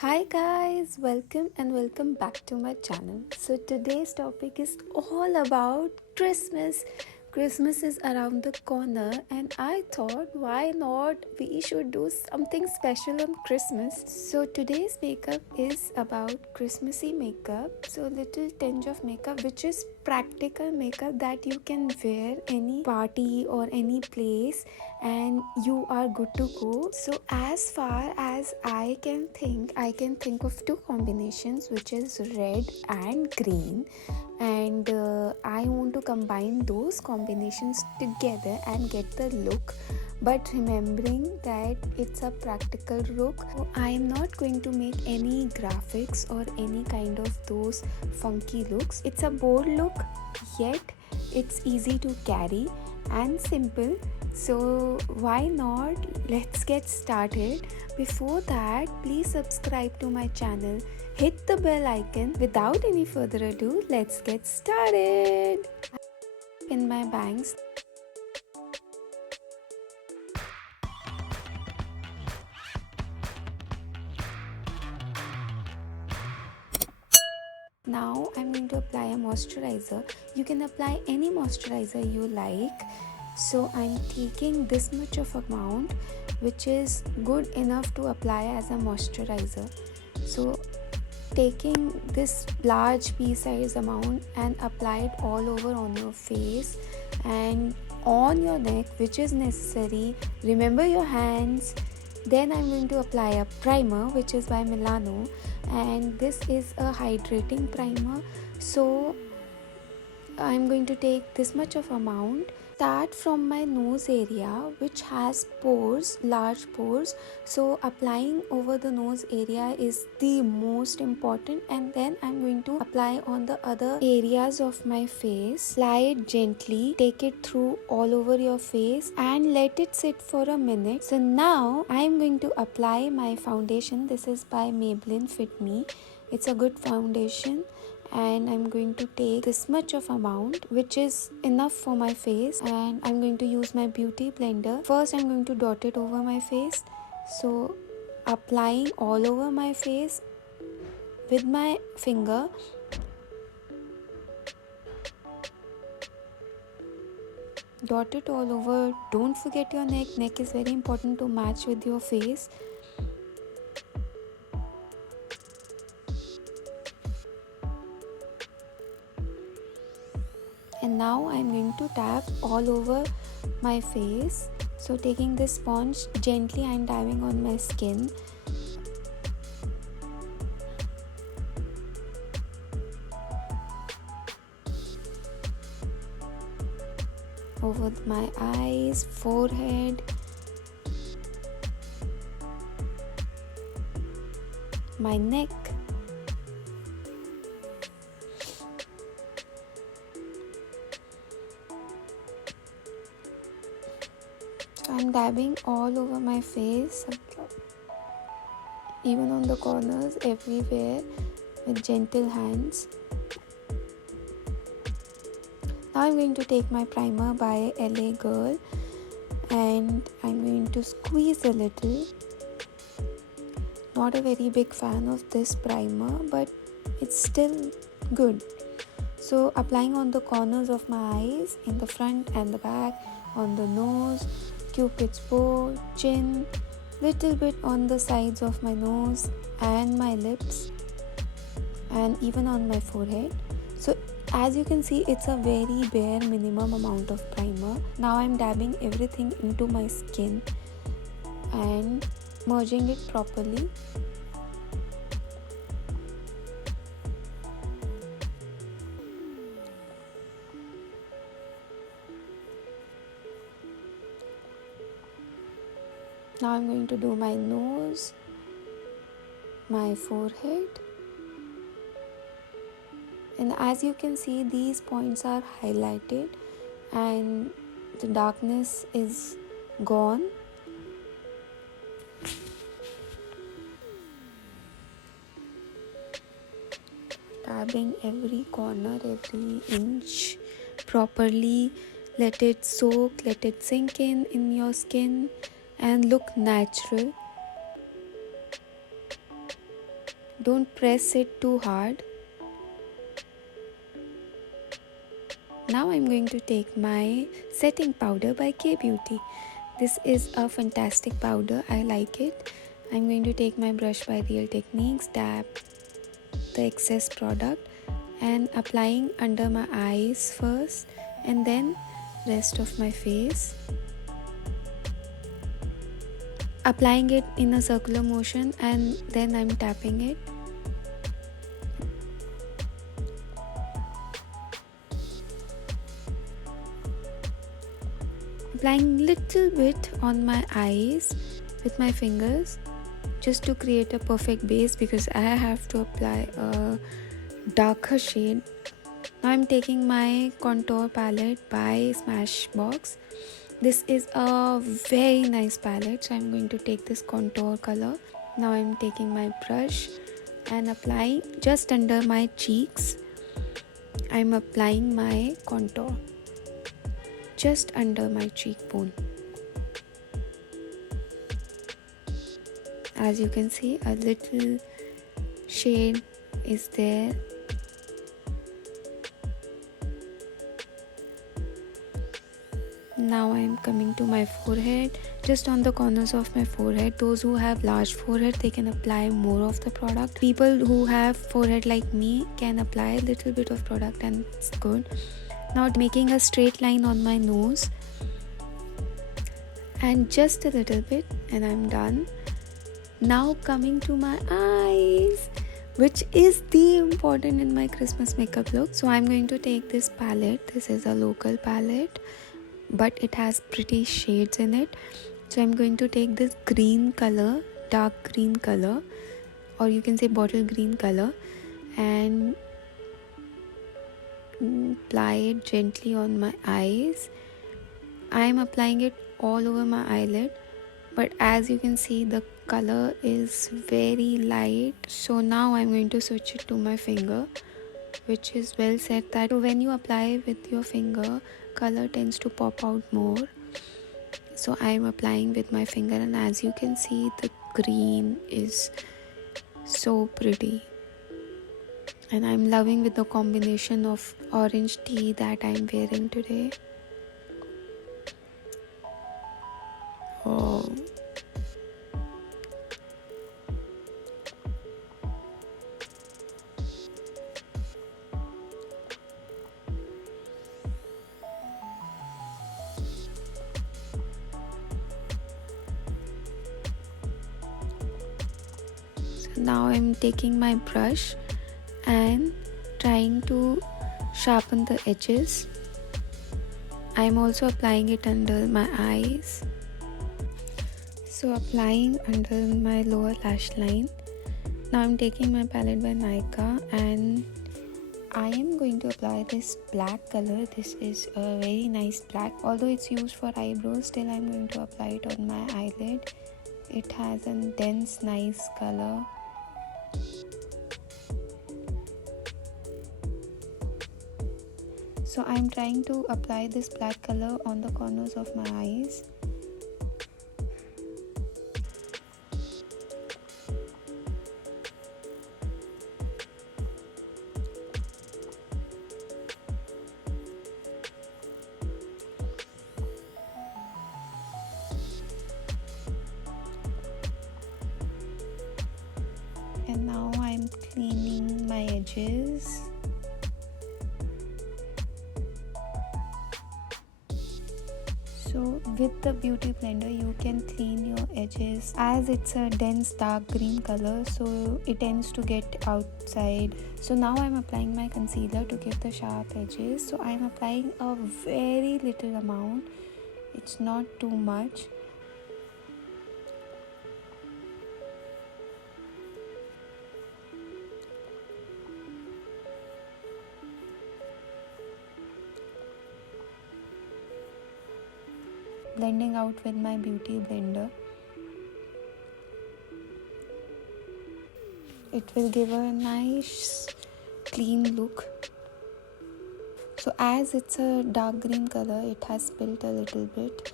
Hi guys, welcome back to my channel. So today's topic is all about Christmas. Christmas is around the corner and I thought why not we should do something special on Christmas. So today's makeup is about Christmassy makeup. So little tinge of makeup which is practical makeup that you can wear any party or any place and you are good to go. So as far as I can think of two combinations, which is red and green, and I want to combine those combinations together and get the look, but remembering that it's a practical look. So I am not going to make any graphics or any kind of those funky looks. It's a bold look, yet it's easy to carry and simple. So why not, let's get started. Before that, please subscribe to my channel, hit the bell icon. Without any further ado, let's get started. In my bangs, now I'm going to apply a moisturizer. You can apply any moisturizer you like. So I'm taking this much of amount, which is good enough to apply as a moisturizer. So taking this large pea size amount and apply it all over on your face and on your neck, which is necessary. Remember your hands. Then I'm going to apply a primer, which is by Milano, and this is a hydrating primer. So I'm going to take this much of amount. Start from my nose area, which has pores, large pores. So applying over the nose area is the most important, and then I'm going to apply on the other areas of my face. Apply it gently, take it through all over your face and let it sit for a minute. So now I'm going to apply my foundation. This is by Maybelline Fit Me. It's a good foundation, and I'm going to take this much of amount, which is enough for my face, and I'm going to use my beauty blender. First I'm going to dot it over my face. So applying all over my face with my finger. Dot it all over. Don't forget your neck is very important to match with your face. And now I'm going to tap all over my face. So taking this sponge, gently I'm dabbing on my skin. Over my eyes, forehead, my neck. I'm dabbing all over my face, even on the corners, everywhere, with gentle hands. Now I'm going to take my primer by LA Girl and I'm going to squeeze a little. Not a very big fan of this primer, but it's still good. So applying on the corners of my eyes, in the front and the back, on the nose, Cupid's bow, chin, little bit on the sides of my nose and my lips, and even on my forehead. So as you can see, it's a very bare minimum amount of primer. Now I'm dabbing everything into my skin and merging it properly. Now I'm going to do my nose, my forehead, and as you can see, these points are highlighted and the darkness is gone. Dabbing every corner, every inch properly. Let it soak, let it sink in your skin and look natural. Don't press it too hard. Now I'm going to take my setting powder by K-Beauty. This is a fantastic powder. I like it. I'm going to take my brush by Real Techniques, dab the excess product and applying under my eyes first and then rest of my face. Applying it in a circular motion and then I'm tapping it. Applying little bit on my eyes with my fingers just to create a perfect base because I have to apply a darker shade. Now I'm taking my contour palette by Smashbox. This is a very nice palette, so I'm going to take this contour color. Now I'm taking my brush and applying just under my cheeks. I'm applying my contour just under my cheekbone. As you can see, a little shade is there. Now I am coming to my forehead, just on the corners of my forehead. Those who have large forehead, they can apply more of the product. People who have forehead like me can apply a little bit of product and it's good. Now making a straight line on my nose and just a little bit and I'm done. Now coming to my eyes, which is the important in my Christmas makeup look. So I'm going to take this palette. This is a local palette, but it has pretty shades in it. So I'm going to take this green color, dark green color, or you can say bottle green color, and apply it gently on my eyes. I'm applying it all over my eyelid, but as you can see the color is very light. So now I'm going to switch it to my finger, which is well set that when you apply with your finger, color tends to pop out more. So I'm applying with my finger and as you can see the green is so pretty. And I'm loving with the combination of orange tea that I'm wearing today. Oh. So now I'm taking my brush and trying to sharpen the edges. I'm also applying it under my eyes. So applying under my lower lash line. Now I'm taking my palette by Nykaa and I am going to apply this black color. This is a very nice black. Although it's used for eyebrows, still I'm going to apply it on my eyelid. It has a dense, nice color. So I'm trying to apply this black color on the corners of my eyes. And now I'm cleaning my edges. So with the beauty blender you can clean your edges as it's a dense dark green color, so it tends to get outside. So now I'm applying my concealer to give the sharp edges. So I'm applying a very little amount, it's not too much. Blending out with my beauty blender. It will give a nice clean look. So as it's a dark green color, it has spilled a little bit.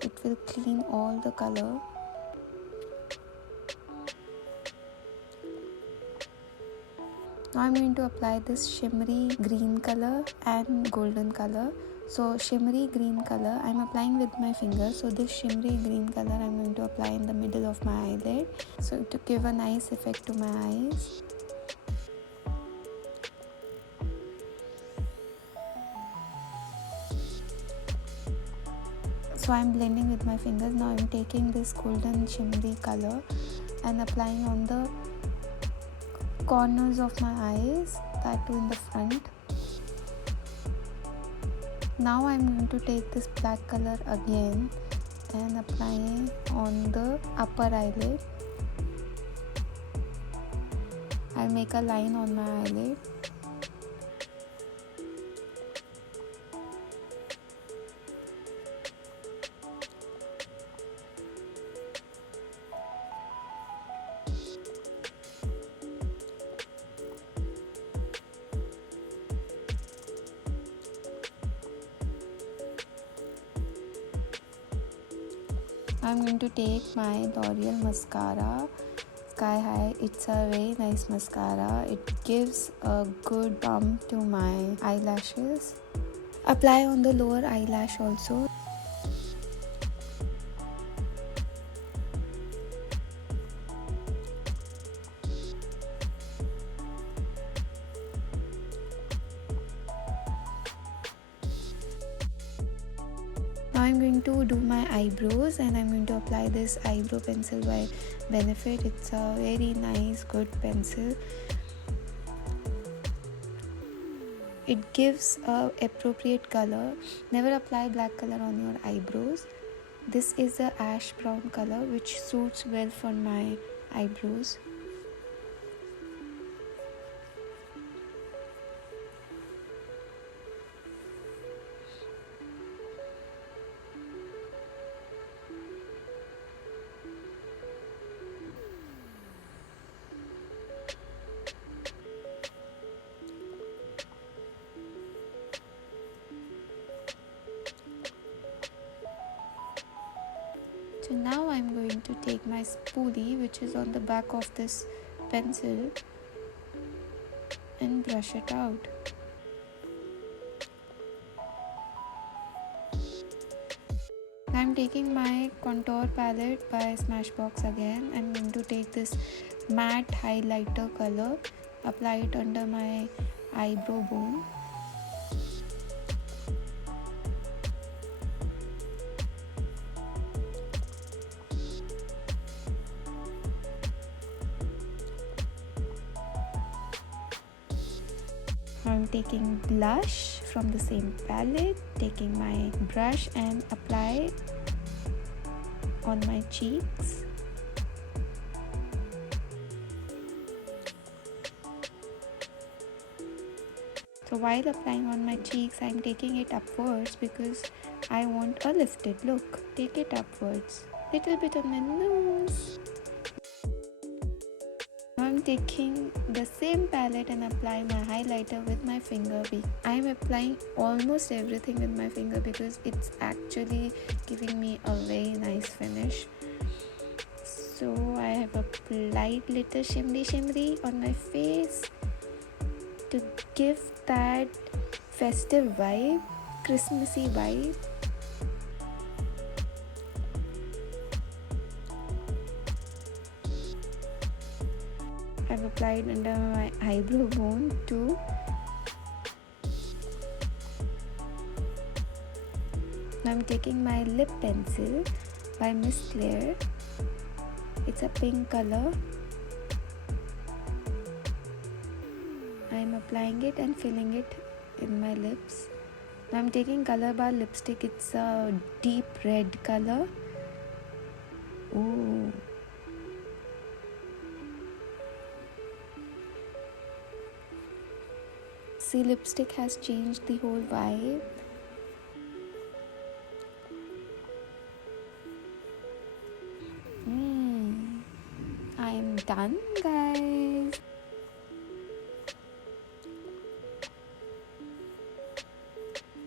It will clean all the color. Now I'm going to apply this shimmery green color and golden color. So shimmery green color I'm applying with my finger. So this shimmery green color I'm going to apply in the middle of my eyelid, so to give a nice effect to my eyes. So I'm blending with my fingers. Now I'm taking this golden shimmery color and applying on the corners of my eyes, that too in the front. Now I'm going to take this black color again and apply on the upper eyelid. I'll make a line on my eyelid. I'm going to take my L'Oreal mascara, Sky High. It's a very nice mascara. It gives a good bump to my eyelashes. Apply on the lower eyelash also. Now I'm going to do my eyebrows, and I'm going to apply this eyebrow pencil by Benefit. It's a very nice good pencil. It gives a appropriate color. Never apply black color on your eyebrows. This is a ash brown color which suits well for my eyebrows. So now I'm going to take my spoolie, which is on the back of this pencil, and brush it out. I'm taking my contour palette by Smashbox again. I'm going to take this matte highlighter color, apply it under my eyebrow bone. I'm taking blush from the same palette, taking my brush and apply on my cheeks. So while applying on my cheeks, I'm taking it upwards because I want a lifted look. Take it upwards, little bit on my nose. Now I'm taking the same palette and apply my highlighter with my finger. I'm applying almost everything with my finger because it's actually giving me a very nice finish. So I have applied little shimmery on my face to give that festive vibe, Christmassy vibe. I've applied under my eyebrow bone too. Now I'm taking my lip pencil by Miss Claire. It's a pink color. I'm applying it and filling it in my lips. Now I'm taking Color Bar lipstick. It's a deep red color. Ooh. See, lipstick has changed the whole vibe. I'm done, guys.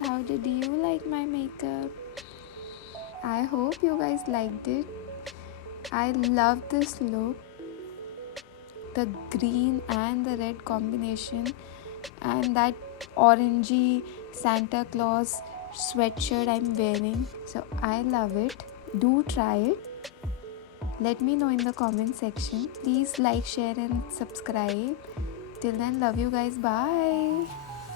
How did you like my makeup? I hope you guys liked it. I love this look. the green and the red combination, and that orangey Santa Claus sweatshirt I'm wearing. So I love it. Do try it. Let me know in the comment section. Please like, share and subscribe. Till then, love you guys. Bye.